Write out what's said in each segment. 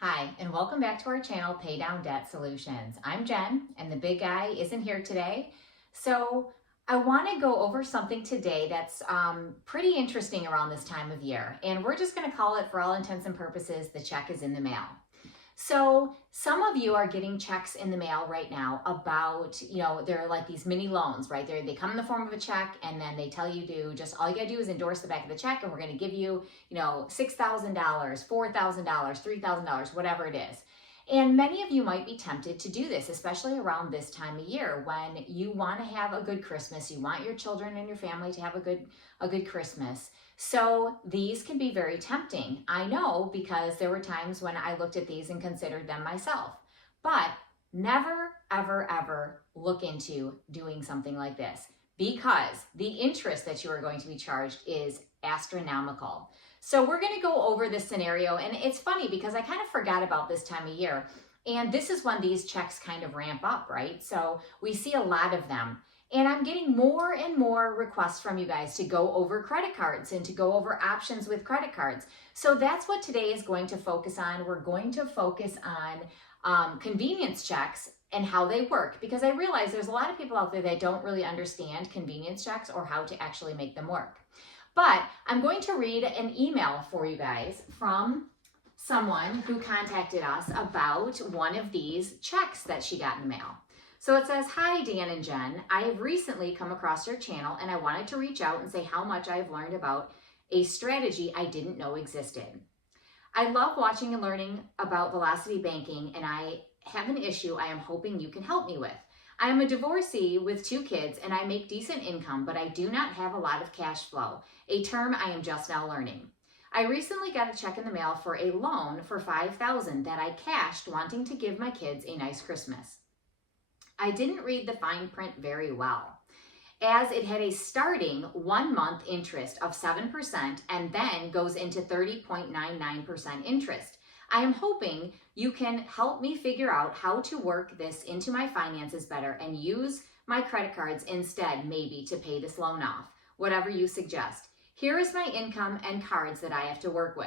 Hi, and welcome back to our channel, Pay Down Debt Solutions. I'm Jen, and the big guy isn't here today. So I want to go over something today that's pretty interesting around this time of year. And we're just going to call it, for all intents and purposes, the check is in the mail. So some of you are getting checks in the mail right now about, they're like these mini loans, right? They come in the form of a check, and then they tell you to just, all you gotta do is endorse the back of the check, and we're gonna give you, $6,000, $4,000, $3,000, whatever it is. And many of you might be tempted to do this, especially around this time of year when you want to have a good Christmas. You want your children and your family to have a good Christmas. So these can be very tempting. I know, because there were times when I looked at these and considered them myself. But never, ever, ever look into doing something like this, because the interest that you are going to be charged is astronomical. So we're going to go over this scenario, and it's funny because I kind of forgot about this time of year, and this is when these checks kind of ramp up, right? So we see a lot of them, and I'm getting more and more requests from you guys to go over credit cards and to go over options with credit cards. So that's what today is going to focus on. We're going to focus on convenience checks and how they work, because I realize there's a lot of people out there that don't really understand convenience checks or how to actually make them work. But I'm going to read an email for you guys from someone who contacted us about one of these checks that she got in the mail. So it says, "Hi, Dan and Jen. I have recently come across your channel, and I wanted to reach out and say how much I have learned about a strategy I didn't know existed. I love watching and learning about velocity banking, and I have an issue I am hoping you can help me with. I am a divorcee with 2 kids, and I make decent income, but I do not have a lot of cash flow, a term I am just now learning. I recently got a check in the mail for a loan for $5,000 that I cashed, wanting to give my kids a nice Christmas. I didn't read the fine print very well, as it had a starting 1-month interest of 7% and then goes into 30.99% interest. I am hoping you can help me figure out how to work this into my finances better and use my credit cards instead, maybe, to pay this loan off. Whatever you suggest. Here is my income and cards that I have to work with."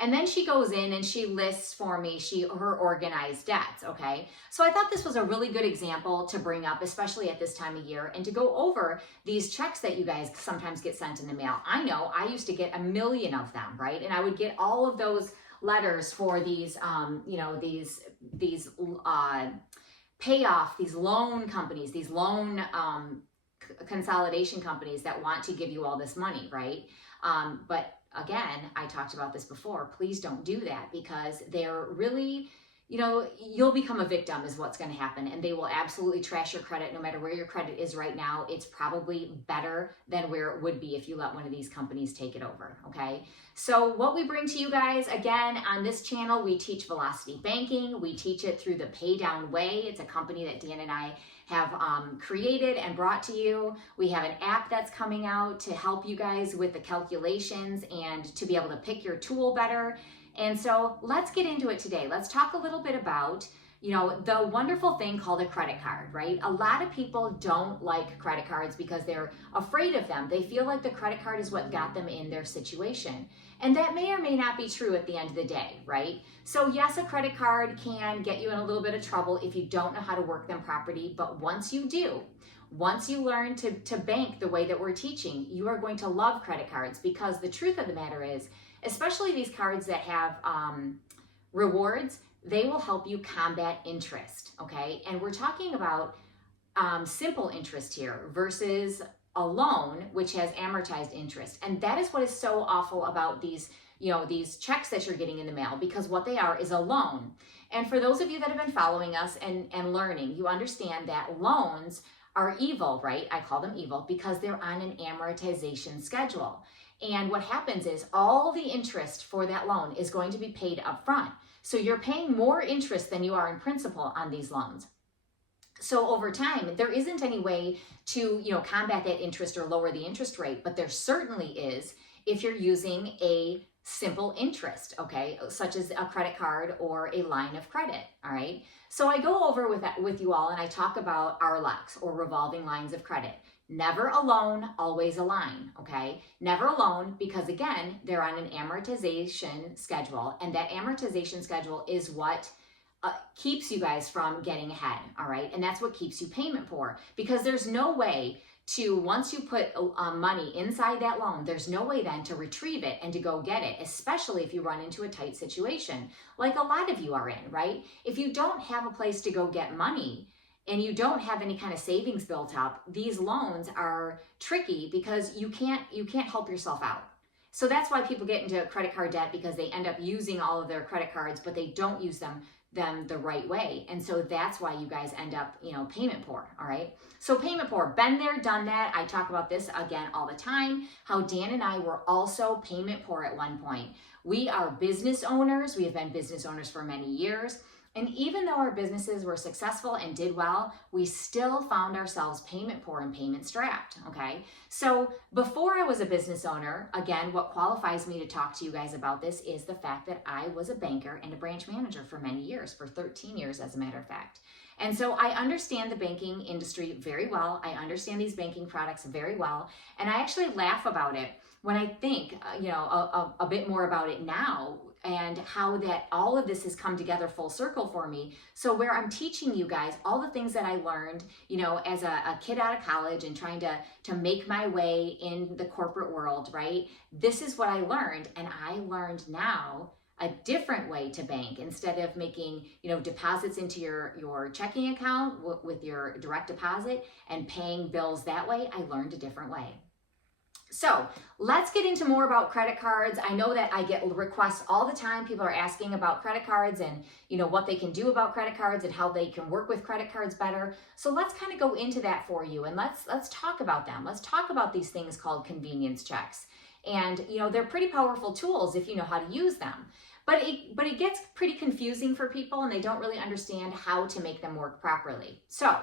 And then she goes in and she lists for me her organized debts, okay? So I thought this was a really good example to bring up, especially at this time of year, and to go over these checks that you guys sometimes get sent in the mail. I know I used to get a million of them, right? And I would get all of those letters for these, payoff, these loan companies, these loan consolidation companies that want to give you all this money, right? But again, I talked about this before. Please don't do that, because they're really, you'll become a victim is what's going to happen, and they will absolutely trash your credit. No matter where your credit is right now, it's probably better than where it would be if you let one of these companies take it over, okay? So what we bring to you guys, again, on this channel, we teach velocity banking. We teach it through the Pay Down Way. It's a company that Dan and I have created and brought to you. We have an app that's coming out to help you guys with the calculations and to be able to pick your tool better. And so let's get into it today. Let's talk a little bit about, the wonderful thing called a credit card, right? A lot of people don't like credit cards because they're afraid of them. They feel like the credit card is what got them in their situation. And that may or may not be true at the end of the day, right? So yes, a credit card can get you in a little bit of trouble if you don't know how to work them properly. But once you do, once you learn to bank the way that we're teaching, you are going to love credit cards, because the truth of the matter is, especially these cards that have rewards, they will help you combat interest, okay? And we're talking about simple interest here versus a loan, which has amortized interest. And that is what is so awful about these, these checks that you're getting in the mail, because what they are is a loan. And for those of you that have been following us and learning, you understand that loans are evil, right? I call them evil because they're on an amortization schedule. And what happens is all the interest for that loan is going to be paid up front. So you're paying more interest than you are in principal on these loans. So over time, there isn't any way to, combat that interest or lower the interest rate, but there certainly is if you're using a simple interest, okay, such as a credit card or a line of credit, all right? So I go over with you all and I talk about RLOCs, or revolving lines of credit. Never alone, always a line, okay? Never alone, because again, they're on an amortization schedule, and that amortization schedule is what keeps you guys from getting ahead, all right? And that's what keeps you payment poor, because there's no way to, once you put money inside that loan, there's no way then to retrieve it and to go get it, especially if you run into a tight situation like a lot of you are in, right? If you don't have a place to go get money, and you don't have any kind of savings built up, these loans are tricky because you can't help yourself out. So that's why people get into credit card debt, because they end up using all of their credit cards, but they don't use them the right way. And so that's why you guys end up, payment poor, all right? So payment poor, been there, done that. I talk about this again all the time, how Dan and I were also payment poor at one point. We are business owners. We have been business owners for many years. And even though our businesses were successful and did well, we still found ourselves payment poor and payment strapped, okay? So before I was a business owner, again, what qualifies me to talk to you guys about this is the fact that I was a banker and a branch manager for many years, for 13 years as a matter of fact. And so I understand the banking industry very well. I understand these banking products very well. And I actually laugh about it when I think, a bit more about it now, and how that all of this has come together full circle for me. So where I'm teaching you guys all the things that I learned, as a kid out of college and trying to make my way in the corporate world, right? This is what I learned. And I learned now a different way to bank. Instead of making, deposits into your checking account with your direct deposit and paying bills that way, I learned a different way. So let's get into more about credit cards. I know that I get requests all the time. People are asking about credit cards and what they can do about credit cards and how they can work with credit cards better. So let's kind of go into that for you, and let's talk about them. Let's talk about these things called convenience checks. And they're pretty powerful tools if you know how to use them. But it gets pretty confusing for people, and they don't really understand how to make them work properly. So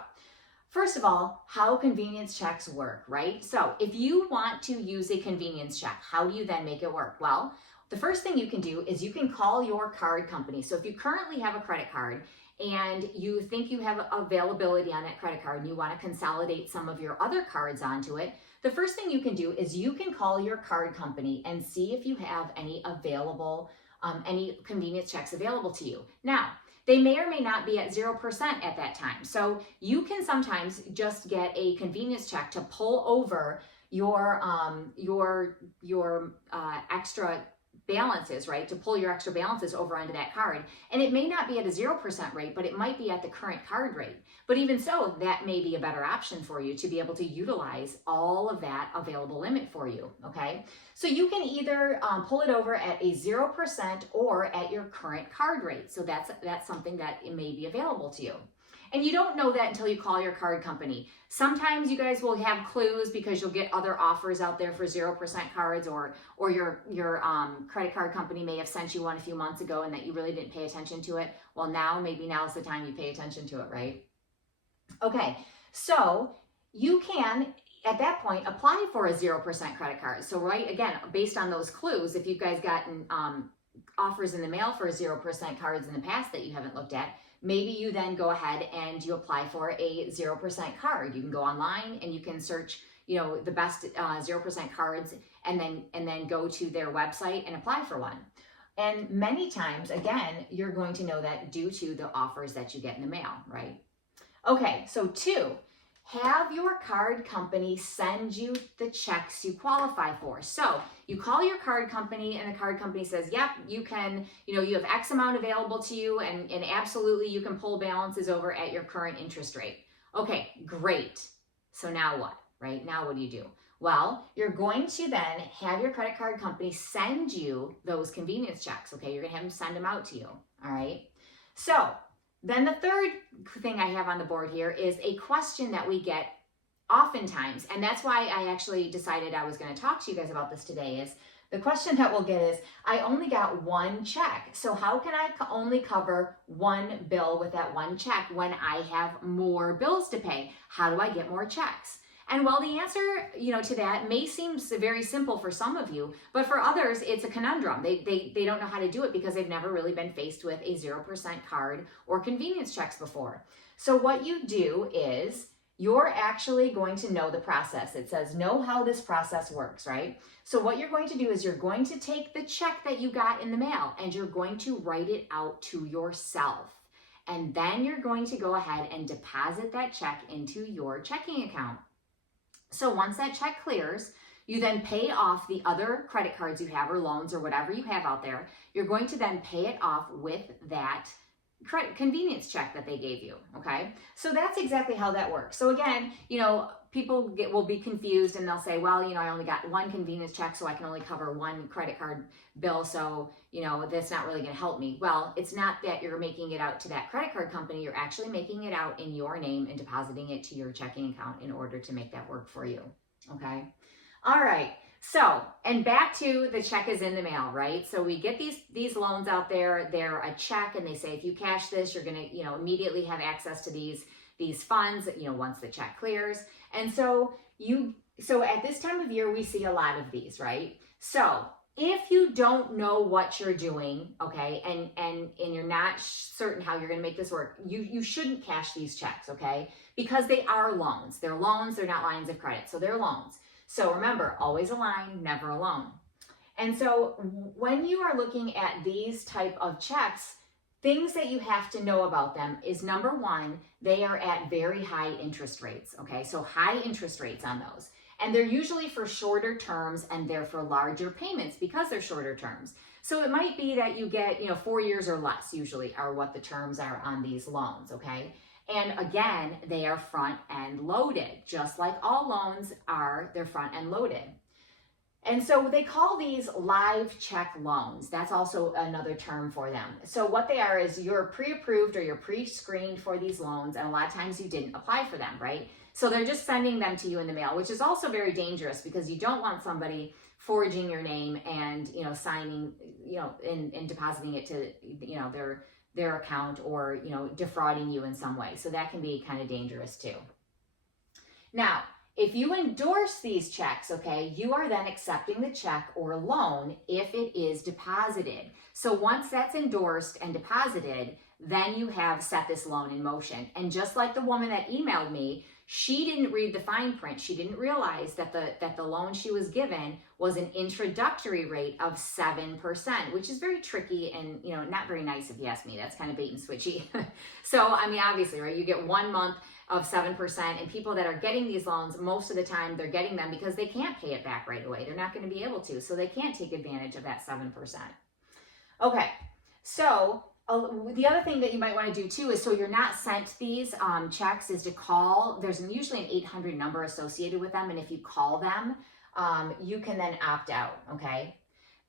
first of all, how convenience checks work, right? So if you want to use a convenience check, how do you then make it work? Well, the first thing you can do is you can call your card company. So if you currently have a credit card and you think you have availability on that credit card and you want to consolidate some of your other cards onto it, the first thing you can do is you can call your card company and see if you have any available, any convenience checks available to you. Now, they may or may not be at 0% at that time. So you can sometimes just get a convenience check to pull over your extra balances, right? To pull your extra balances over onto that card. And it may not be at a 0% rate, but it might be at the current card rate. But even so, that may be a better option for you to be able to utilize all of that available limit for you, okay? So you can either pull it over at a 0% or at your current card rate. So that's something that it may be available to you. And you don't know that until you call your card company. Sometimes you guys will have clues because you'll get other offers out there for 0% cards, or your credit card company may have sent you one a few months ago and that you really didn't pay attention to it. Well, maybe now's the time you pay attention to it, right? Okay, so you can, at that point, apply for a 0% credit card. So again, based on those clues, if you've guys gotten offers in the mail for 0% cards in the past that you haven't looked at, maybe you then go ahead and you apply for a 0% card. You can go online and you can search, the best 0% cards and then go to their website and apply for one. And many times, again, you're going to know that due to the offers that you get in the mail, right? Okay, so 2, have your card company send you the checks you qualify for. So you call your card company and the card company says, yep, you can, you have X amount available to you and absolutely you can pull balances over at your current interest rate. Okay, great. So now what, right? Now what do you do? Well, you're going to then have your credit card company send you those convenience checks, okay? You're gonna have them send them out to you, all right? So then the third thing I have on the board here is a question that we get oftentimes, and that's why I actually decided I was going to talk to you guys about this today, is the question that we'll get is, I only got one check, so how can I only cover one bill with that one check when I have more bills to pay? How do I get more checks? And while the answer, to that may seem very simple for some of you, but for others, it's a conundrum. They don't know how to do it because they've never really been faced with a 0% card or convenience checks before. So what you do is you're actually going to know the process. It says, know how this process works, right? So what you're going to do is you're going to take the check that you got in the mail and you're going to write it out to yourself. And then you're going to go ahead and deposit that check into your checking account. So once that check clears, you then pay off the other credit cards you have or loans or whatever you have out there. You're going to then pay it off with that credit convenience check that they gave you, okay? So that's exactly how that works. So again, people will be confused and they'll say, well, I only got one convenience check, so I can only cover one credit card bill, so, that's not really gonna help me. Well, it's not that you're making it out to that credit card company, you're actually making it out in your name and depositing it to your checking account in order to make that work for you, okay? All right. So, and back to the check is in the mail, right? So we get these loans out there, they're a check, and they say, if you cash this, you're going to, immediately have access to these funds, once the check clears. And so at this time of year, we see a lot of these, right? So if you don't know what you're doing, okay, and you're not certain how you're going to make this work, you shouldn't cash these checks, okay? Because they are loans. They're loans, they're not lines of credit. So they're loans. So remember, always a line, never a loan. And so when you are looking at these type of checks, things that you have to know about them is, number one, they are at very high interest rates, okay? So high interest rates on those. And they're usually for shorter terms and they're for larger payments because they're shorter terms. So it might be that you get, 4 years or less usually are what the terms are on these loans, okay? And again, they are front end loaded, just like all loans are, they're front end loaded. And so they call these live check loans. That's also another term for them. So what they are is you're pre-approved or you're pre-screened for these loans, and a lot of times you didn't apply for them, right? So they're just sending them to you in the mail, which is also very dangerous because you don't want somebody forging your name and, signing, and depositing it to, their account or, defrauding you in some way. So that can be kind of dangerous too. Now, if you endorse these checks, okay, you are then accepting the check or loan if it is deposited. So once that's endorsed and deposited, then you have set this loan in motion. And just like the woman that emailed me, she didn't read the fine print. She didn't realize that the loan she was given was an introductory rate of 7%, which is very tricky and, not very nice if you ask me. That's kind of bait and switchy. So, obviously, right, you get 1 month of 7%, and people that are getting these loans, most of the time they're getting them because they can't pay it back right away. They're not going to be able to, so they can't take advantage of that 7%. Okay, so the other thing that you might want to do too is, so you're not sent these checks, is to call. There's usually an 800 number associated with them, and if you call them, you can then opt out, okay?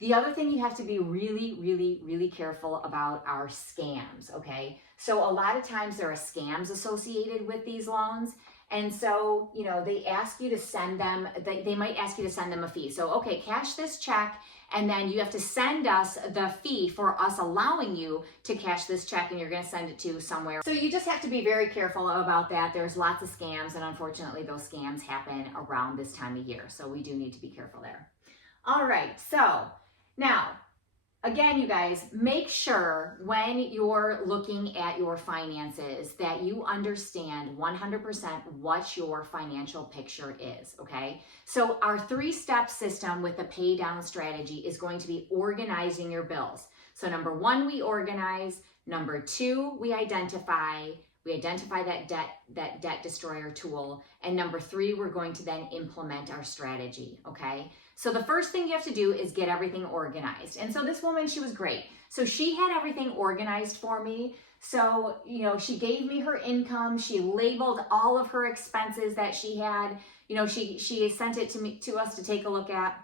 The other thing you have to be really, really, really careful about are scams, okay? So a lot of times there are scams associated with these loans. And so, they ask you to send them, they might ask you to send them a fee. So, okay, cash this check, and then you have to send us the fee for us allowing you to cash this check, and you're going to send it to somewhere. So you just have to be very careful about that. There's lots of scams, and unfortunately those scams happen around this time of year. So we do need to be careful there. All right, so now, again, you guys, make sure when you're looking at your finances that you understand 100% what your financial picture is, okay? So our 3-step system with the pay down strategy is going to be organizing your bills. So number 1, we organize. Number 2, we identify that debt destroyer tool. And number 3, we're going to then implement our strategy, okay? So the first thing you have to do is get everything organized. And so this woman, she was great. So she had everything organized for me. So, she gave me her income. She labeled all of her expenses that she had. She sent it to us to take a look at.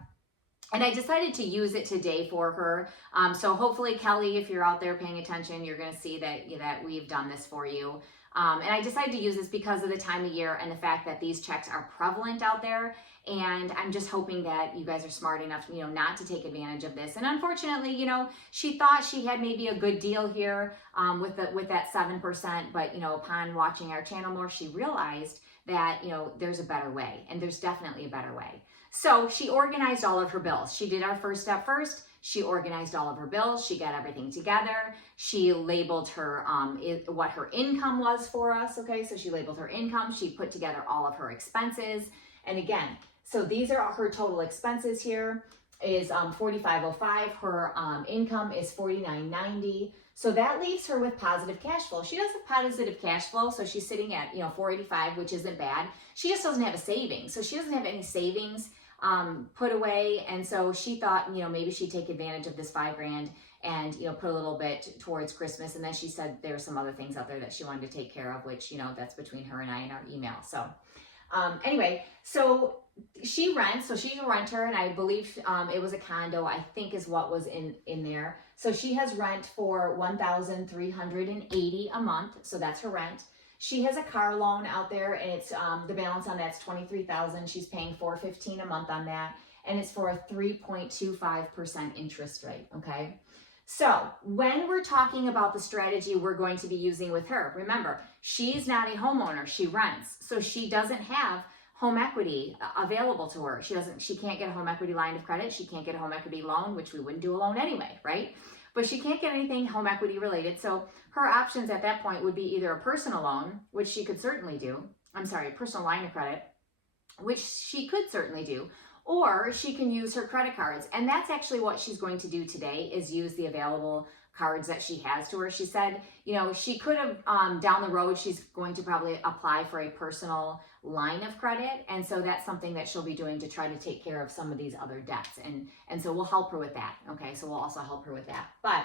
And I decided to use it today for her. So hopefully, Kelly, if you're out there paying attention, you're going to see that we've done this for you. And I decided to use this because of the time of year and the fact that these checks are prevalent out there. And I'm just hoping that you guys are smart enough, not to take advantage of this. And unfortunately, she thought she had maybe a good deal here with that 7%. But, upon watching our channel more, she realized that, there's a better way. And there's definitely a better way. So she organized all of her bills. She did our first step first. She organized all of her bills. She got everything together. She labeled her, what her income was for us, okay? So she labeled her income. She put together all of her expenses. And again, so these are her total expenses here is $45.05. Her income is $49.90. So that leaves her with positive cash flow. She does have positive cash flow, so she's sitting at, $485, which isn't bad. She just doesn't have a savings. So she doesn't have any savings put away. And so she thought, maybe she'd take advantage of this $5,000 and, put a little bit towards Christmas. And then she said there were some other things out there that she wanted to take care of, which, that's between her and I in our email. So anyway, so she rents, so she's a renter, and I believe it was a condo, I think is what was in there. So she has rent for $1,380 a month, so that's her rent. She has a car loan out there, and it's the balance on that's $23,000. She's paying $415 a month on that, and it's for a 3.25% interest rate, okay? So when we're talking about the strategy we're going to be using with her, remember, she's not a homeowner, she rents, so she doesn't have home equity available to her. She can't get a home equity line of credit. She can't get a home equity loan, which we wouldn't do a loan anyway, right? But she can't get anything home equity related. So her options at that point would be either a personal loan, which she could certainly do. A personal line of credit, which she could certainly do, or she can use her credit cards. And that's actually what she's going to do today, is use the available cards that she has to her. She said, she could have, down the road, she's going to probably apply for a personal line of credit. And so that's something that she'll be doing to try to take care of some of these other debts. And so we'll help her with that. Okay. So we'll also help her with that. But,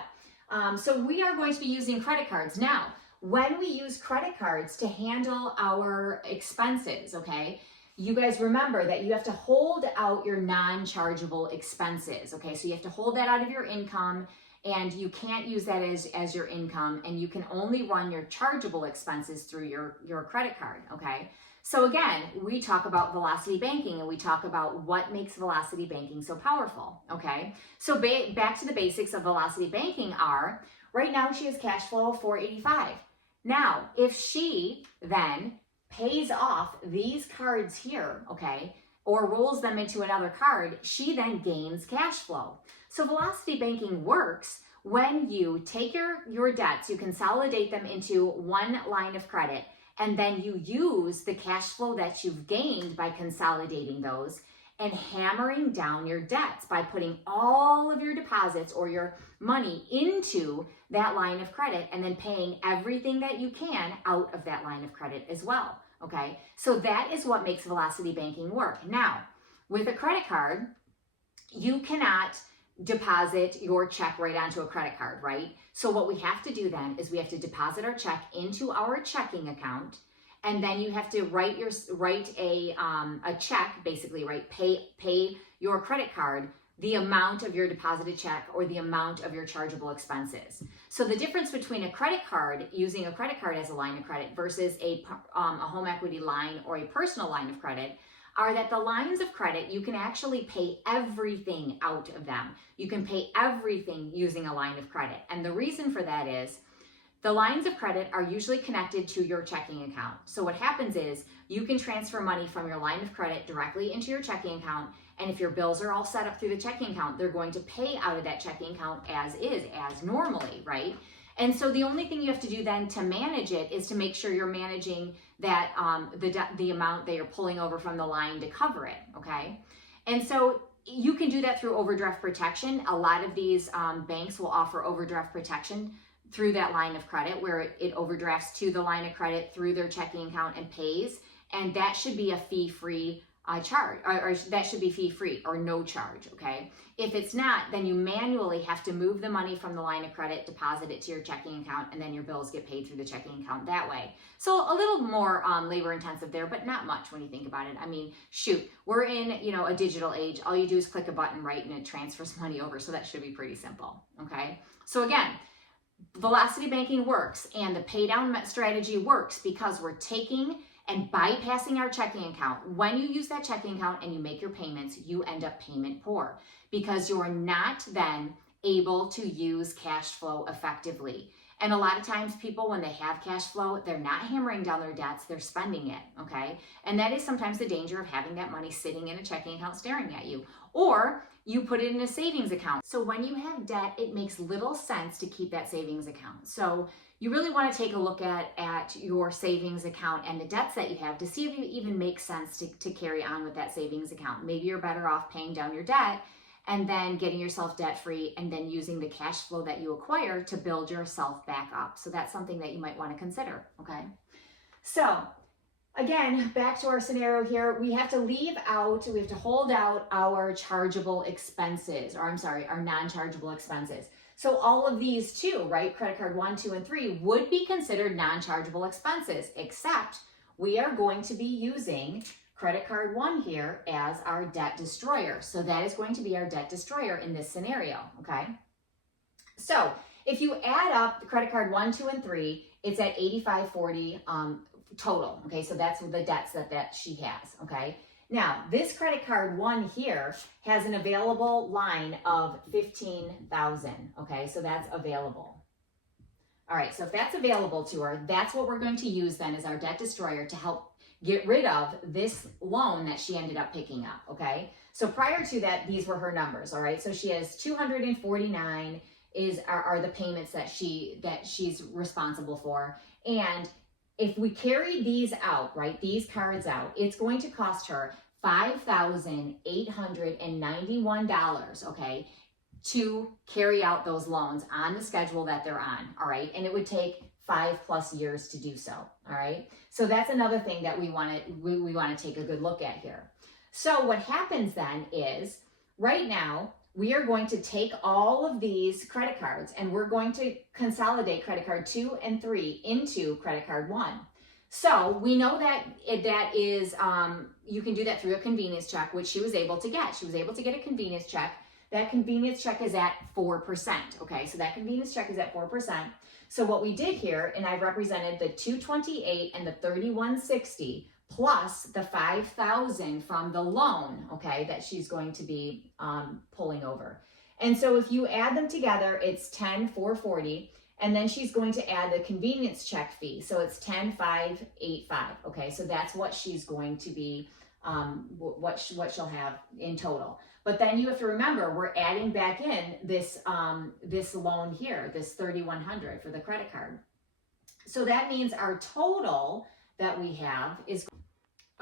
so we are going to be using credit cards. Now, when we use credit cards to handle our expenses, okay, you guys remember that you have to hold out your non-chargeable expenses. Okay. So you have to hold that out of your income, and you can't use that as your income, and you can only run your chargeable expenses through your credit card, okay? So again, we talk about velocity banking, and we talk about what makes velocity banking so powerful, okay? So back to the basics of velocity banking are, right now she has cash flow of $485. Now, if she then pays off these cards here, okay, or rolls them into another card, she then gains cash flow. So velocity banking works when you take your debts, you consolidate them into one line of credit, and then you use the cash flow that you've gained by consolidating those and hammering down your debts by putting all of your deposits or your money into that line of credit, and then paying everything that you can out of that line of credit as well. Okay, so that is what makes velocity banking work. Now, with a credit card, you cannot deposit your check right onto a credit card, right? So what we have to do then is we have to deposit our check into our checking account, and then you have to write a check, basically, right? Pay your credit card the amount of your deposited check or the amount of your chargeable expenses. So the difference between a credit card, using a credit card as a line of credit, versus a home equity line or a personal line of credit, are that the lines of credit, you can actually pay everything out of them. You can pay everything using a line of credit. And the reason for that is the lines of credit are usually connected to your checking account. So what happens is you can transfer money from your line of credit directly into your checking account. And if your bills are all set up through the checking account, they're going to pay out of that checking account as normally, right? And so the only thing you have to do then to manage it is to make sure you're managing that the amount that you're pulling over from the line to cover it, okay? And so you can do that through overdraft protection. A lot of these banks will offer overdraft protection through that line of credit, where it overdrafts to the line of credit through their checking account and pays, and that should be a fee-free charge, or that should be fee-free or no charge, okay? If it's not, then you manually have to move the money from the line of credit, deposit it to your checking account, and then your bills get paid through the checking account that way. So a little more labor intensive there, but not much when you think about it. I mean, shoot, we're in, a digital age. All you do is click a button, right, and it transfers money over, so that should be pretty simple, okay? So again, velocity banking works, and the pay down strategy works because we're taking and bypassing our checking account. When you use that checking account and you make your payments, you end up payment poor because you're not then able to use cash flow effectively. And a lot of times people, when they have cash flow, they're not hammering down their debts, they're spending it, okay? And that is sometimes the danger of having that money sitting in a checking account staring at you. Or you put it in a savings account. So when you have debt, it makes little sense to keep that savings account. So you really want to take a look at your savings account and the debts that you have to see if it even makes sense to carry on with that savings account. Maybe you're better off paying down your debt and then getting yourself debt-free and then using the cash flow that you acquire to build yourself back up. So that's something that you might want to consider, okay? So again, back to our scenario here, we have to hold out our chargeable expenses, or I'm sorry, our non-chargeable expenses. So all of these too, right, credit card 1, 2, and 3 would be considered non-chargeable expenses, except we are going to be using credit card 1 here as our debt destroyer. So that is going to be our debt destroyer in this scenario, okay? So if you add up the credit card 1, 2, and 3, it's at 8540 total, okay? So that's the debts that she has, okay? Now, this credit card 1 here has an available line of 15,000, okay? So that's available. All right, so if that's available to her, that's what we're going to use then as our debt destroyer to help get rid of this loan that she ended up picking up, okay? So prior to that, these were her numbers, all right? So she has 249 are the payments that she's responsible for. And if we carry these out, right, these cards out, it's going to cost her $5,891, okay, to carry out those loans on the schedule that they're on, all right? And it would take 5+ years to do so, all right? So that's another thing that we want to take a good look at here. So what happens then is, right now, we are going to take all of these credit cards and we're going to consolidate credit card 2 and 3 into credit card 1. So we know that that is, you can do that through a convenience check, which she was able to get. She was able to get a convenience check. That convenience check is at 4%, okay? So that convenience check is at 4%. So what we did here, and I've represented the 228 and the 3160 plus the 5,000 from the loan, okay, that she's going to be pulling over. And so if you add them together, it's 10,440, and then she's going to add the convenience check fee. So it's 10,585, okay? So that's what she's going to be, what she'll have in total. But then you have to remember, we're adding back in this, this loan here, this 3,100 for the credit card. So that means our total that we have is,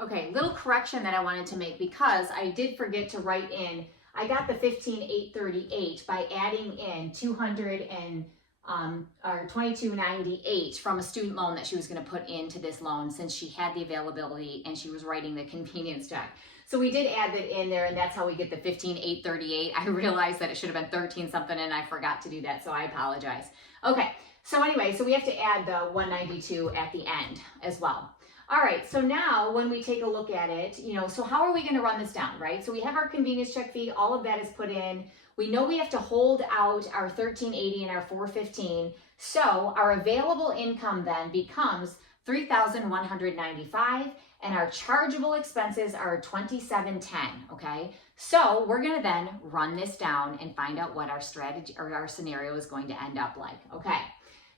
okay, little correction that I wanted to make because I did forget to write in, I got the 15,838 by adding in 2298 from a student loan that she was going to put into this loan since she had the availability and she was writing the convenience check. So we did add that in there, and that's how we get the 15,838. I realized that it should have been 13 something and I forgot to do that, so I apologize. Okay, so anyway, so we have to add the 192 at the end as well. All right, so now when we take a look at it, you know, so how are we going to run this down, right? So we have our convenience check fee, all of that is put in. We know we have to hold out our 1,380 and our 415. So our available income then becomes 3,195, and our chargeable expenses are 2,710, okay? So we're gonna then run this down and find out what our strategy or our scenario is going to end up like, okay?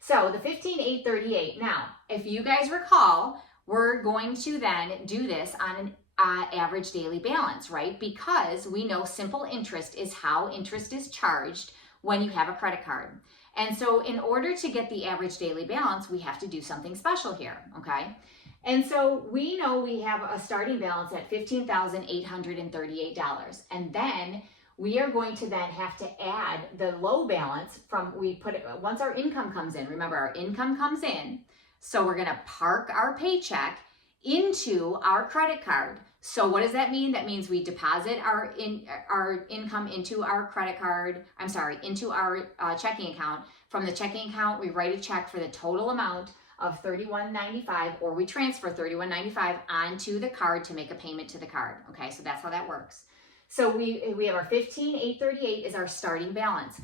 So the 15,838, now, if you guys recall, we're going to then do this on an average daily balance, right? Because we know simple interest is how interest is charged when you have a credit card. And so in order to get the average daily balance, we have to do something special here, okay? And so we know we have a starting balance at $15,838. And then we are going to then have to add the low balance from, once our income comes in, remember our income comes in, so we're gonna park our paycheck into our credit card. So what does that mean? That means we deposit our income into our credit card, into our checking account. From the checking account, we write a check for the total amount of $31.95, or we transfer $31.95 onto the card to make a payment to the card. Okay, so that's how that works. So we have our $15,838 is our starting balance.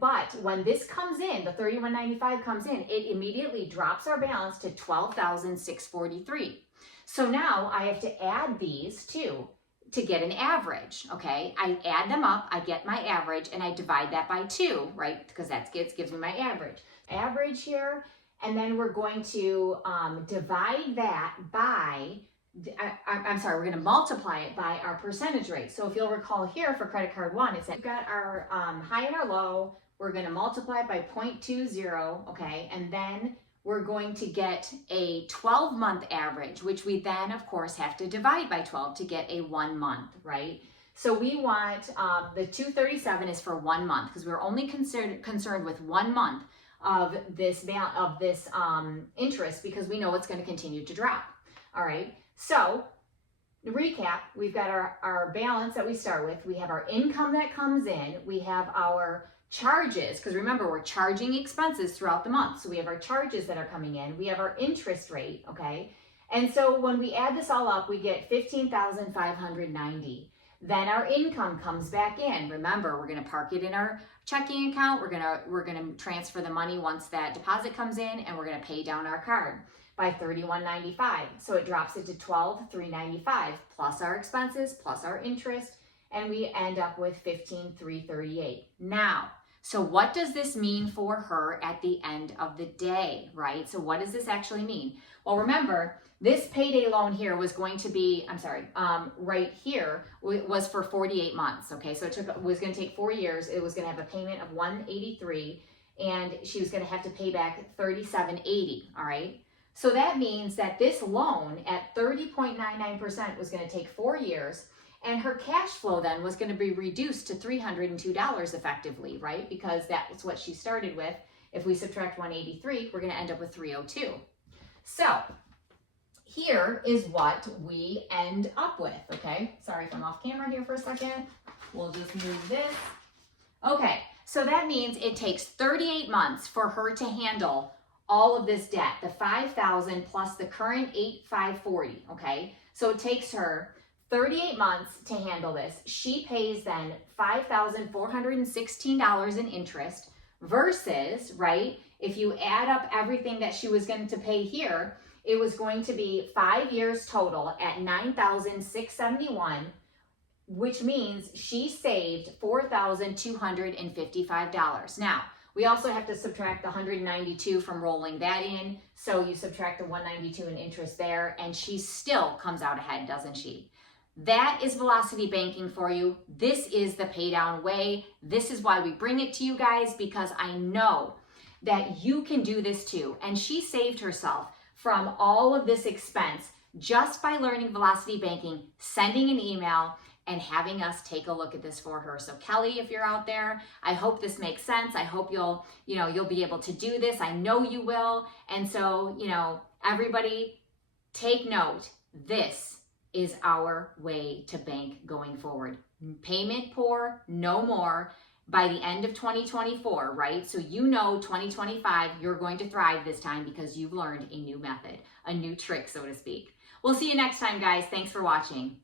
But when this comes in, the $31.95 comes in, it immediately drops our balance to $12,643. So now I have to add these two to get an average, okay? I add them up, I get my average, and I divide that by 2, right? Because that gives me my average. Average here, and then we're going to divide that by I'm sorry, we're going to multiply it by our percentage rate. So if you'll recall here for credit card one, it's that we've got our high and our low. We're going to multiply it by 0.20, okay? And then we're going to get a 12-month average, which we then, of course, have to divide by 12 to get a 1 month, right? So we want, the 237 is for 1 month because we're only concerned with 1 month of this interest because we know it's going to continue to drop, all right? So to recap, we've got our balance that we start with. We have our income that comes in. We have our charges, because remember, we're charging expenses throughout the month. So we have our charges that are coming in. We have our interest rate, okay? And so when we add this all up, we get $15,590. Then our income comes back in. Remember, we're going to park it in our checking account. We're going to transfer the money once that deposit comes in, and we're going to pay down our card by $31.95. So it drops it to $12,395 plus our expenses, plus our interest, and we end up with $15,338. Now, so what does this mean for her at the end of the day, right? So what does this actually mean? Well, remember, this payday loan here was going to be, right here was for 48 months, okay? So it was going to take 4 years. It was going to have a payment of $183, and she was going to have to pay back $37.80, all right? So that means that this loan at 30.99% was going to take 4 years, and her cash flow then was going to be reduced to $302 effectively, right? Because that's what she started with. If we subtract 183, we're going to end up with 302. So here is what we end up with, okay? Sorry if I'm off camera here for a second. We'll just move this. Okay, so that means it takes 38 months for her to handle all of this debt, the $5,000 plus the current $8,540, okay? So it takes her 38 months to handle this. She pays then $5,416 in interest versus, right, if you add up everything that she was going to pay here, it was going to be 5 years total at $9,671, which means she saved $4,255. Now, we also have to subtract the $192 from rolling that in. So you subtract the $192 in interest there, and she still comes out ahead, doesn't she? That is velocity banking for you. This is the pay down way. This is why we bring it to you guys, because I know that you can do this too. And she saved herself from all of this expense just by learning velocity banking, sending an email, and having us take a look at this for her. So Kelly, if you're out there, I hope this makes sense. I hope you'll be able to do this. I know you will. And so, everybody take note. This is our way to bank going forward. Payment poor, no more. By the end of 2024, right? So 2025, you're going to thrive this time because you've learned a new method, a new trick, so to speak. We'll see you next time, guys. Thanks for watching.